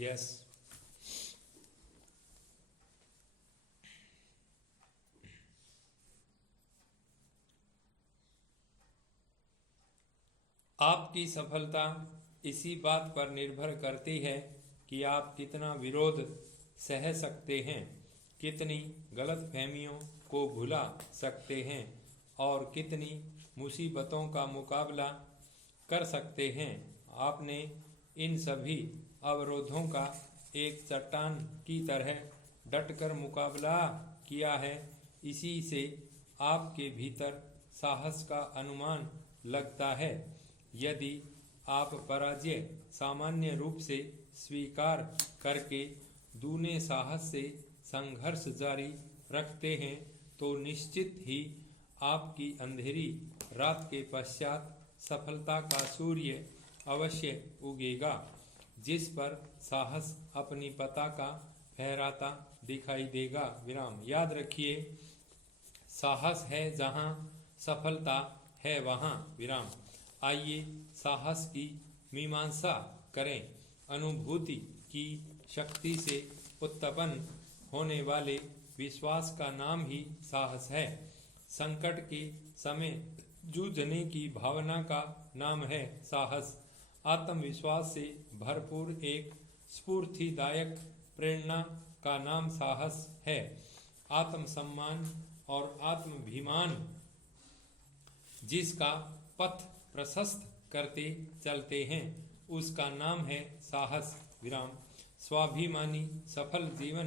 Yes. आपकी सफलता इसी बात पर निर्भर करती है कि आप कितना विरोध सह सकते हैं, कितनी गलतफहमियों को भुला सकते हैं और कितनी मुसीबतों का मुकाबला कर सकते हैं। आपने इन सभी अवरोधों का एक चट्टान की तरह डटकर मुकाबला किया है। इसी से आपके भीतर साहस का अनुमान लगता है। यदि आप पराजय सामान्य रूप से स्वीकार करके दूने साहस से संघर्ष जारी रखते हैं तो निश्चित ही आपकी अंधेरी रात के पश्चात सफलता का सूर्य अवश्य उगेगा, जिस पर साहस अपनी पताका फहराता दिखाई देगा। विराम। याद रखिए, साहस है जहाँ सफलता है वहाँ। विराम। आइए साहस की मीमांसा करें। अनुभूति की शक्ति से उत्पन्न होने वाले विश्वास का नाम ही साहस है। संकट के समय जूझने की भावना का नाम है साहस। आत्मविश्वास से भरपूर एक स्फूर्तिदायक प्रेरणा का नाम साहस है। आत्मसम्मान और आत्माभिमान जिसका पथ प्रशस्त करते चलते हैं, उसका नाम है साहस। विराम। स्वाभिमानी सफल जीवन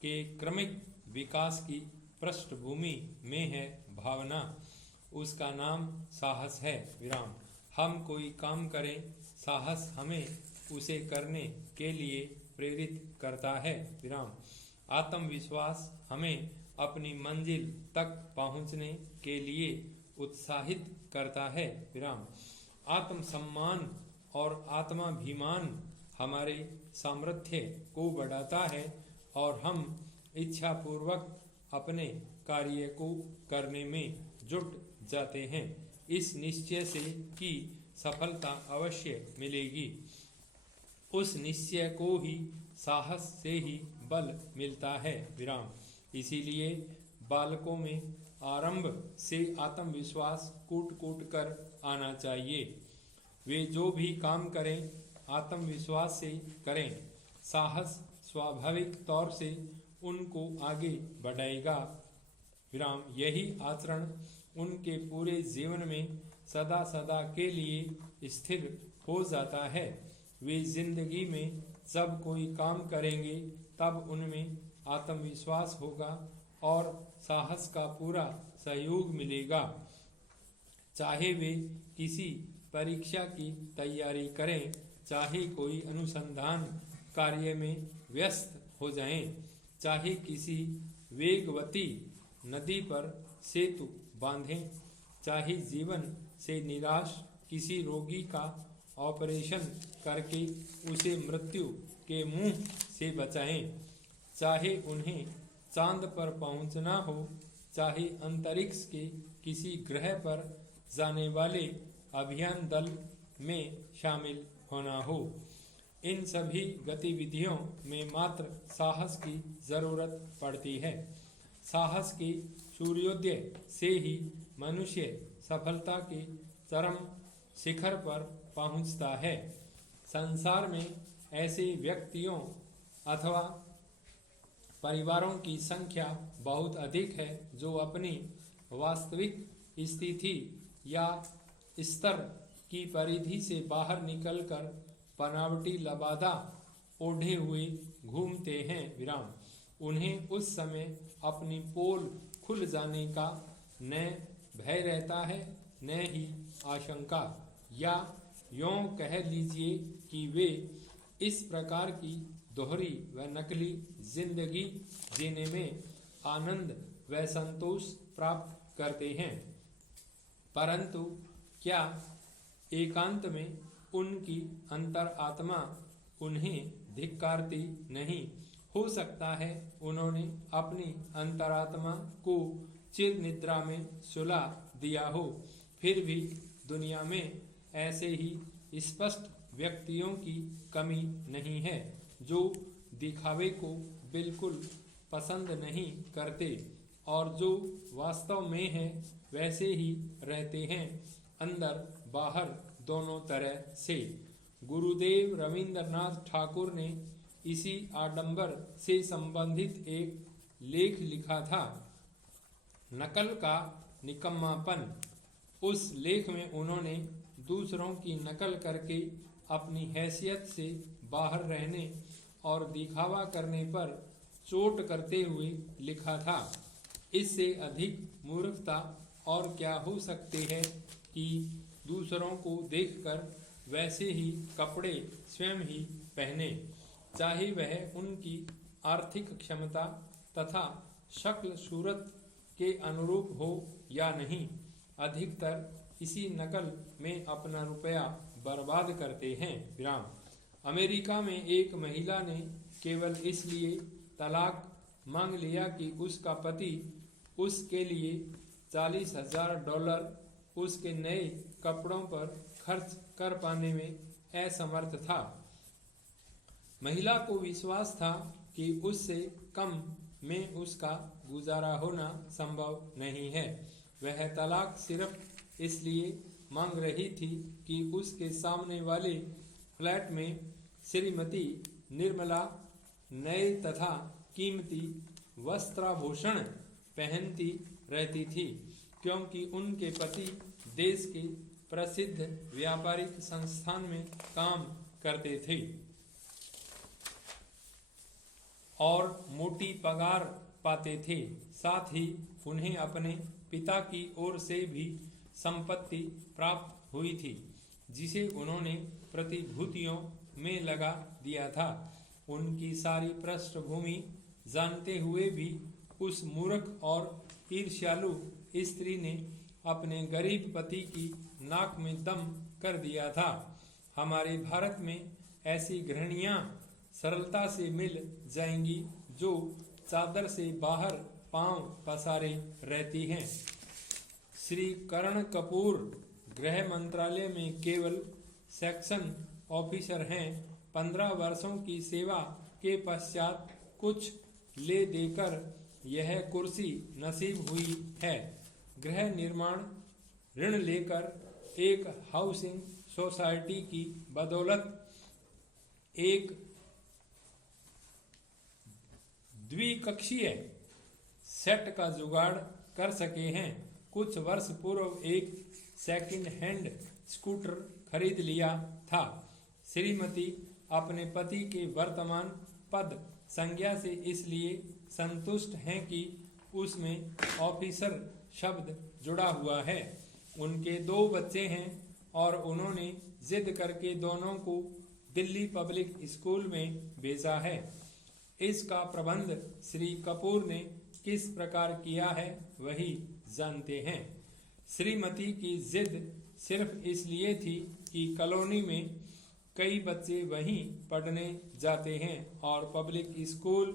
के क्रमिक विकास की पृष्ठभूमि में है भावना, उसका नाम साहस है। विराम। हम कोई काम करें, साहस हमें उसे करने के लिए प्रेरित करता है। विराम। आत्मविश्वास हमें अपनी मंजिल तक पहुंचने के लिए उत्साहित करता है। विराम। आत्मसम्मान और आत्माभिमान हमारे सामर्थ्य को बढ़ाता है और हम इच्छापूर्वक अपने कार्य को करने में जुट जाते हैं, इस निश्चय से कि सफलता अवश्य मिलेगी। उस निश्चय को ही साहस से ही बल मिलता है। विराम। इसीलिए बालकों में आरंभ से आत्मविश्वास कूट कूट कर आना चाहिए। वे जो भी काम करें आत्मविश्वास से करें। साहस स्वाभाविक तौर से उनको आगे बढ़ाएगा। विराम। यही आचरण उनके पूरे जीवन में सदा सदा के लिए स्थिर हो जाता है। वे जिंदगी में जब कोई काम करेंगे तब उनमें आत्मविश्वास होगा और साहस का पूरा सहयोग मिलेगा। चाहे वे किसी परीक्षा की तैयारी करें, चाहे कोई अनुसंधान कार्य में व्यस्त हो जाएं, चाहे किसी वेगवती नदी पर सेतु बांधें, चाहे जीवन से निराश किसी रोगी का ऑपरेशन करके उसे मृत्यु के मुंह से बचाएं, चाहे उन्हें चांद पर पहुंचना हो, चाहे अंतरिक्ष के किसी ग्रह पर जाने वाले अभियान दल में शामिल होना हो, इन सभी गतिविधियों में मात्र साहस की जरूरत पड़ती है। साहस के सूर्योदय से ही मनुष्य सफलता के चरम शिखर पर पहुंचता है। संसार में ऐसे व्यक्तियों अथवा परिवारों की संख्या बहुत अधिक है जो अपनी वास्तविक स्थिति या स्तर की परिधि से बाहर निकलकर बनावटी लबादा ओढ़े हुए घूमते हैं। विराम। उन्हें उस समय अपनी पोल खुल जाने का न भय रहता है न ही आशंका, या यूं कह लीजिए कि वे इस प्रकार की दोहरी व नकली जिंदगी जीने में आनंद व संतोष प्राप्त करते हैं, परंतु क्या एकांत में उनकी अंतरात्मा उन्हें धिक्कारती नहीं? हो सकता है उन्होंने अपनी अंतरात्मा को चिर निद्रा में सुला दिया हो, फिर भी दुनिया में ऐसे ही स्पष्ट व्यक्तियों की कमी नहीं है जो दिखावे को बिल्कुल पसंद नहीं करते और जो वास्तव में है वैसे ही रहते हैं, अंदर बाहर दोनों तरह से। गुरुदेव रविंद्रनाथ ठाकुर ने इसी आडंबर से संबंधित एक लेख लिखा था, नकल का निकम्मापन। उस लेख में उन्होंने दूसरों की नकल करके अपनी हैसियत से बाहर रहने और दिखावा करने पर चोट करते हुए लिखा था, इससे अधिक मूर्खता और क्या हो सकती है कि दूसरों को देखकर वैसे ही कपड़े स्वयं ही पहने, चाहे वह उनकी आर्थिक क्षमता तथा शक्ल सूरत के अनुरूप हो या नहीं। अधिकतर इसी नकल में अपना रुपया बर्बाद करते हैं। विराम। अमेरिका में एक महिला ने केवल इसलिए तलाक मांग लिया कि उसका पति उसके लिए $40,000 उसके नए कपड़ों पर खर्च कर पाने में असमर्थ था। महिला को विश्वास था कि उससे कम में उसका गुजारा होना संभव नहीं है। वह तलाक सिर्फ इसलिए मांग रही थी कि उसके सामने वाले फ्लैट में श्रीमती निर्मला नए तथा कीमती वस्त्राभूषण पहनती रहती थी, क्योंकि उनके पति देश के प्रसिद्ध व्यापारिक संस्थान में काम करते थे और मोटी पगार पाते थे। साथ ही उन्हें अपने पिता की ओर से भी संपत्ति प्राप्त हुई थी, जिसे उन्होंने प्रतिभूतियों में लगा दिया था। उनकी सारी पृष्ठभूमि जानते हुए भी उस मूर्ख और ईर्ष्यालु स्त्री ने अपने गरीब पति की नाक में दम कर दिया था। हमारे भारत में ऐसी गृहिणियां सरलता से मिल जाएंगी जो चादर से बाहर पांव पसारे रहती हैं। श्री करण कपूर गृह मंत्रालय में केवल सेक्शन ऑफिसर हैं। 15 वर्षों की सेवा के पश्चात कुछ ले देकर यह कुर्सी नसीब हुई है। गृह निर्माण ऋण लेकर एक हाउसिंग सोसाइटी की बदौलत एक द्विकक्षीय सेट का जुगाड़ कर सके हैं। कुछ वर्ष पूर्व एक सेकंड हैंड स्कूटर खरीद लिया था। श्रीमती अपने पति के वर्तमान पद संज्ञा से इसलिए संतुष्ट हैं कि उसमें ऑफिसर शब्द जुड़ा हुआ है। उनके 2 बच्चे हैं और उन्होंने जिद करके दोनों को दिल्ली पब्लिक स्कूल में भेजा है। इसका प्रबंध श्री कपूर ने किस प्रकार किया है वही जानते हैं। श्रीमती की जिद सिर्फ इसलिए थी कि कॉलोनी में कई बच्चे वहीं पढ़ने जाते हैं और पब्लिक स्कूल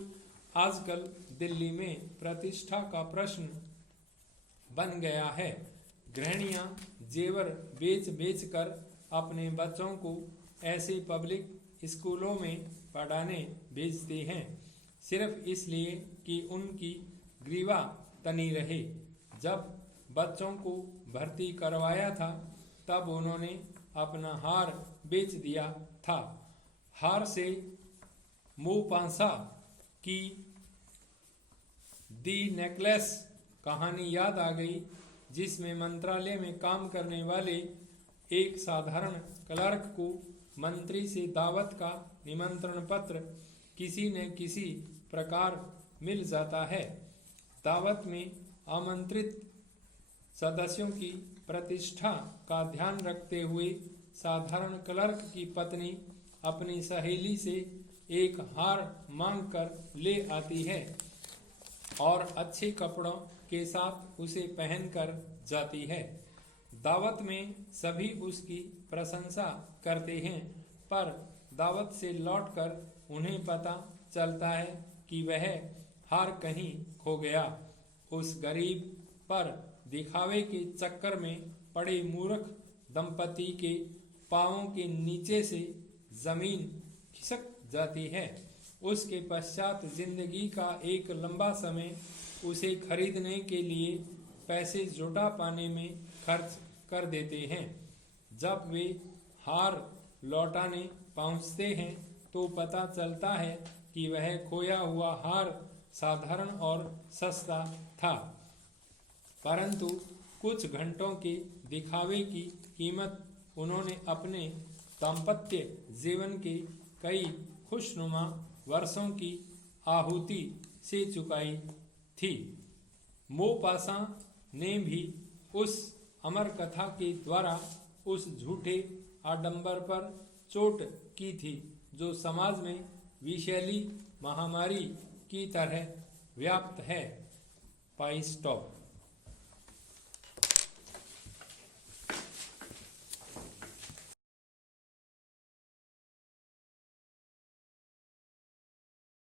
आजकल दिल्ली में प्रतिष्ठा का प्रश्न बन गया है। गृहिणियां जेवर बेच बेच कर अपने बच्चों को ऐसे पब्लिक स्कूलों में पढ़ाने भेजती हैं, सिर्फ इसलिए कि उनकी ग्रीवा तनी रहे। जब बच्चों को भर्ती करवाया था तब उन्होंने अपना हार बेच दिया था। हार से मुपांसा की दी नेकलेस कहानी याद आ गई, जिसमें मंत्रालय में काम करने वाले एक साधारण क्लर्क को मंत्री से दावत का निमंत्रण पत्र किसी न किसी प्रकार मिल जाता है। दावत में आमंत्रित सदस्यों की प्रतिष्ठा का ध्यान रखते हुए साधारण क्लर्क की पत्नी अपनी सहेली से एक हार मांग कर ले आती है और अच्छे कपड़ों के साथ उसे पहनकर जाती है। दावत में सभी उसकी प्रशंसा करते हैं, पर दावत से लौटकर उन्हें पता चलता है कि वह हार कहीं खो गया। उस गरीब पर दिखावे के चक्कर में पड़े मूर्ख दंपति के पांवों के नीचे से जमीन खिसक जाती है। उसके पश्चात जिंदगी का एक लंबा समय उसे खरीदने के लिए पैसे जुटा पाने में खर्च कर देते हैं। जब वे हार लौटाने पहुंचते हैं तो पता चलता है कि वह खोया हुआ हार साधारण और सस्ता था, परंतु कुछ घंटों के दिखावे की कीमत उन्होंने अपने दाम्पत्य जीवन के कई खुशनुमा वर्षों की आहुति से चुकाई थी। मोपासां ने भी उस अमर कथा के द्वारा उस झूठे आडंबर पर चोट की थी जो समाज में विषैली महामारी की तरह व्याप्त है। पाई स्टॉप।